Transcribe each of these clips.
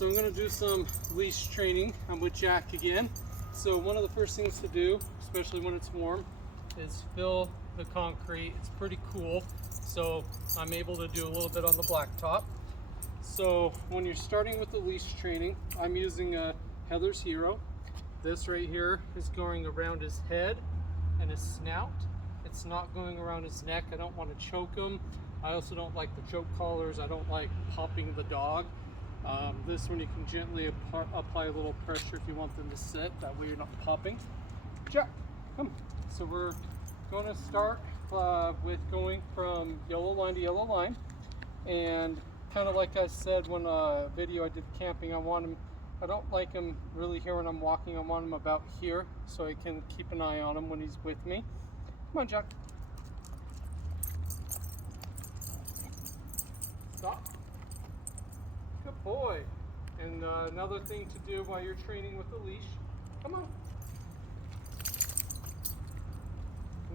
So I'm going to do some leash training. I'm with Jack again. So one of the first things to do, especially when it's warm, is fill the concrete. It's pretty cool, so I'm able to do a little bit on the blacktop. So when you're starting with the leash training, I'm using a Heather's Hero. This right here is going around his head and his snout. It's not going around his neck. I don't want to choke him. I also don't like the choke collars. I don't like popping the dog. This one you can gently apply a little pressure if you want them to sit. That way you're not popping. Jack, come. So we're going to start with going from yellow line to yellow line. And kind of like I said when a video I did camping, I don't like him really here when I'm walking. I want him about here so I can keep an eye on him when he's with me. Come on, Jack. Stop. Good boy. And another thing to do while you're training with the leash, come on.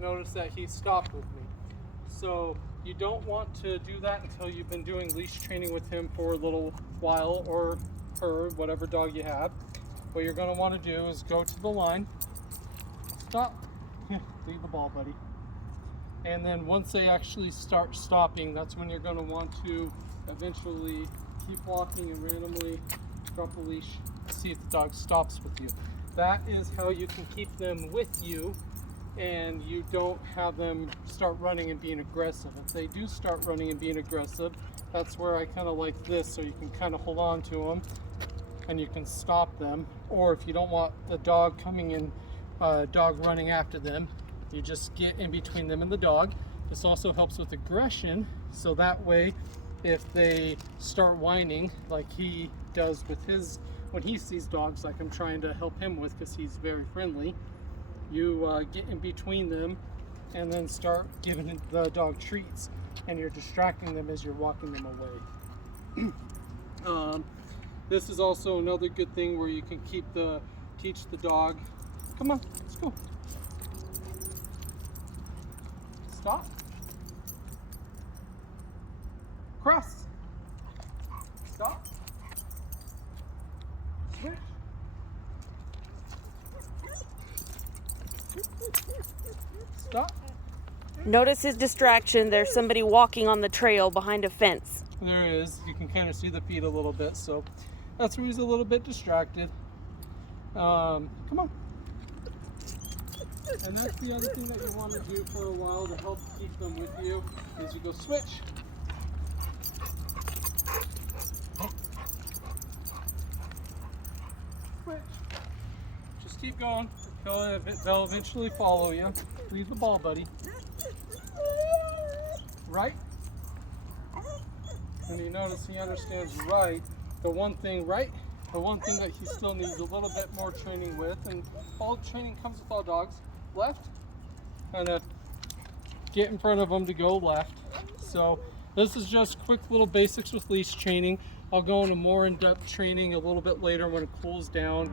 Notice that he stopped with me. So you don't want to do that until you've been doing leash training with him for a little while, or her, whatever dog you have. What you're going to want to do is go to the line, stop, leave the ball, buddy. And then once they actually start stopping, that's when you're going to want to eventually keep walking and randomly drop the leash, see if the dog stops with you. That is how you can keep them with you and you don't have them start running and being aggressive. If they do start running and being aggressive, that's where I kind of like this, so you can kind of hold on to them and you can stop them. Or if you don't want the dog coming in, dog running after them, you just get in between them and the dog. This also helps with aggression, so that way if they start whining like he does with his, when he sees dogs like I'm trying to help him with because he's very friendly, you get in between them and then start giving the dog treats, and you're distracting them as you're walking them away. This is also another good thing where you can teach the dog, come on, let's go. Stop. Cross. Stop. Switch. Stop. Notice his distraction. There's somebody walking on the trail behind a fence. There is. You can kind of see the feet a little bit, so that's where he's a little bit distracted. Come on. And that's the other thing that you want to do for a while to help keep them with you, is you go switch. Switch. Just keep going. They'll eventually follow you. Leave the ball, buddy. Right? And you notice he understands right. The one thing that he still needs a little bit more training with, and all training comes with all dogs. Left, kind of get in front of them to go left. So this is just quick little basics with leash training. I'll go into more in-depth training a little bit later when it cools down.